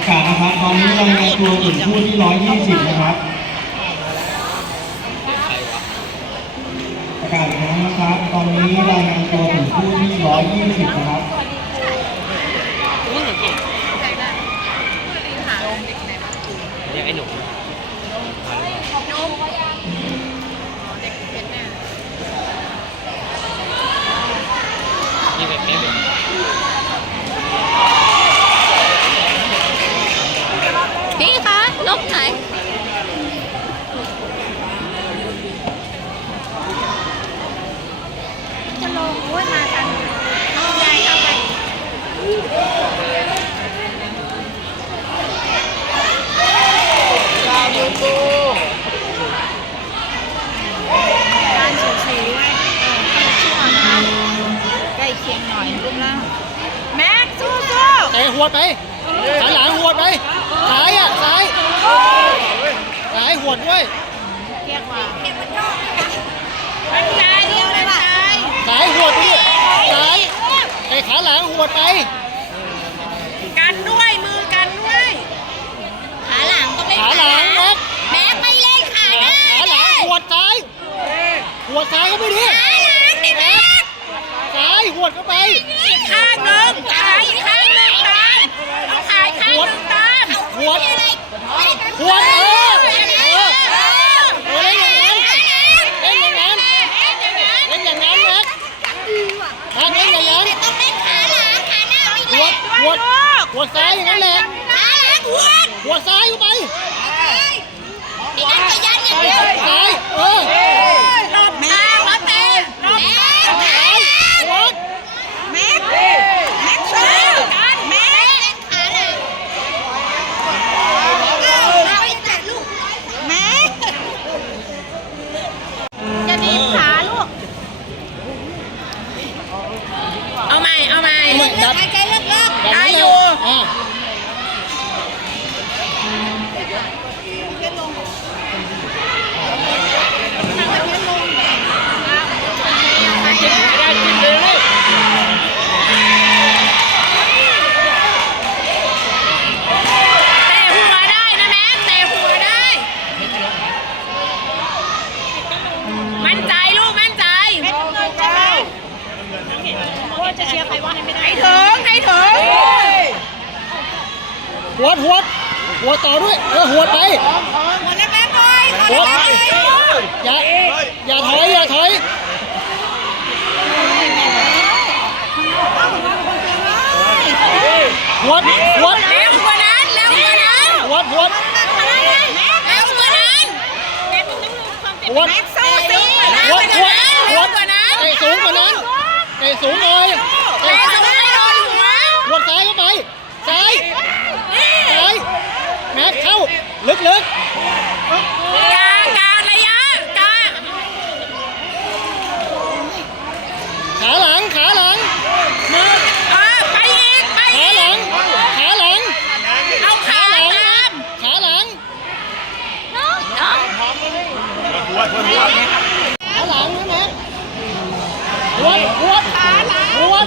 ประกาศนะครับตอนนี้รายงานตัวถึงผู้ที่120นะครับประกาศนะครับ ตอนนี้รายงานตัวถึงผู้ที่120นะครับเรียกไอ้หนุ่มนี่แบบนี้เลย พี่ คะนกไหนจะลงโอ้ยมากันน้องยายเข้าไปบ้านสูสีด้วยเออเข้ามาช่วยนะใกล้เคียงหน่อยรูปร่างแม็กซ์สู้สู้เตะหัวดไปขาหลังหัวดไปซ้ายอะ ซ้ายซ้ายหัวดด้วยเรียกว่ามันชายเดียวเลยว่ะซ้ายหัวดไปดิซ้ายเตะขาหลังหัวดไปกันด้วยมือกันด้วยขาหลังก็ไม่ขาหลังแม็กแม็กไม่เล่นขาหน้าขาหลังหัวดซ้ายหัวดซ้ายก็ไม่ดีขาหลังดิแม็กซ้ายหัวดเข้าไปอีกข้างหนึ่งขายอีกข้างหนึ่งตามต้องขายข้างหนึ่งตาม หัวหัวเออเออเล่นอย่างนั้นเล่นอย่างนั้นเล่นอย่างนั้นแม็กแม็กเล่นอย่างนั้นต้องเล่นขาหลังขาหน้าไม่หัวเล่ดนหัวหัวซ้ายอย่างนั้นแหละขาหลังหัวหัวซ้ายเข้าไปไอ้นั่นก็ยันอย่างเดียว ซ้ายเออ หลบทางรถเต็มหลบทาง ซ้ายหัวด แม็กแม็กสู้กันแม็กเล่นขาหลังเอาไปแตะลูกแม็กจะดีบขาลูก เอาใหม่ เอาใหม่ ดับ หายใจเลิกได้อยู่ อะ ให้ถึงหัวหัวหัวต่อด้วยเออหัวไปหัวแรกๆเลยหัวดอย่าอย่าถอยอย่าถอยหัวดหัวดเร็วกว่านั้นเร็วกว่านั้นหัวดหัวดเร็วกว่านั้นหัวดแม็กสู้หัวดหัวดเร็หัววดกว่านั้นเตะสูงกว่านั้นเตะสูงเลย เร็วกว่านั้นโดนหัว หัวดซ้ายเข้าไป ซ้าย ซ้าย แม็กเข้า ลึกลึก กาการระยะกา ขาหลัง ขาหลัง มือเออไปอีกไป ขา อี หลั ก ง ขาหลัง เอาขา ขาหลัง ตาม ขาหลัง น้อง ขาหลังนะแม็กหัวดหัวด ขาหลัง หัวด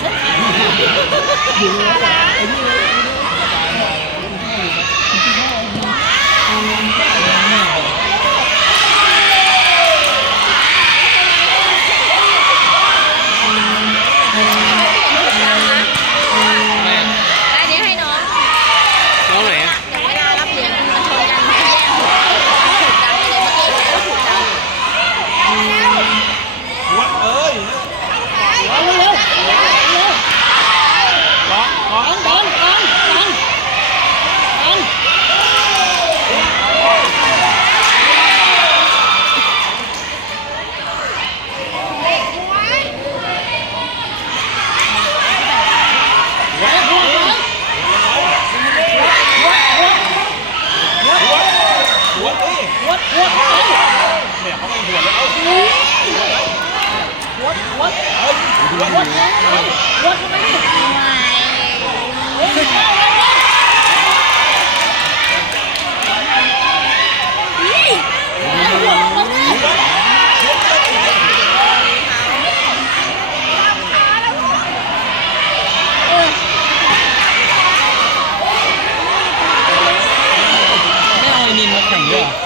แม็กเดียวเช็ดขาหลัง วนวนวนเข้ามาดิไม่เอาไอ้นินมาแข่งด้วย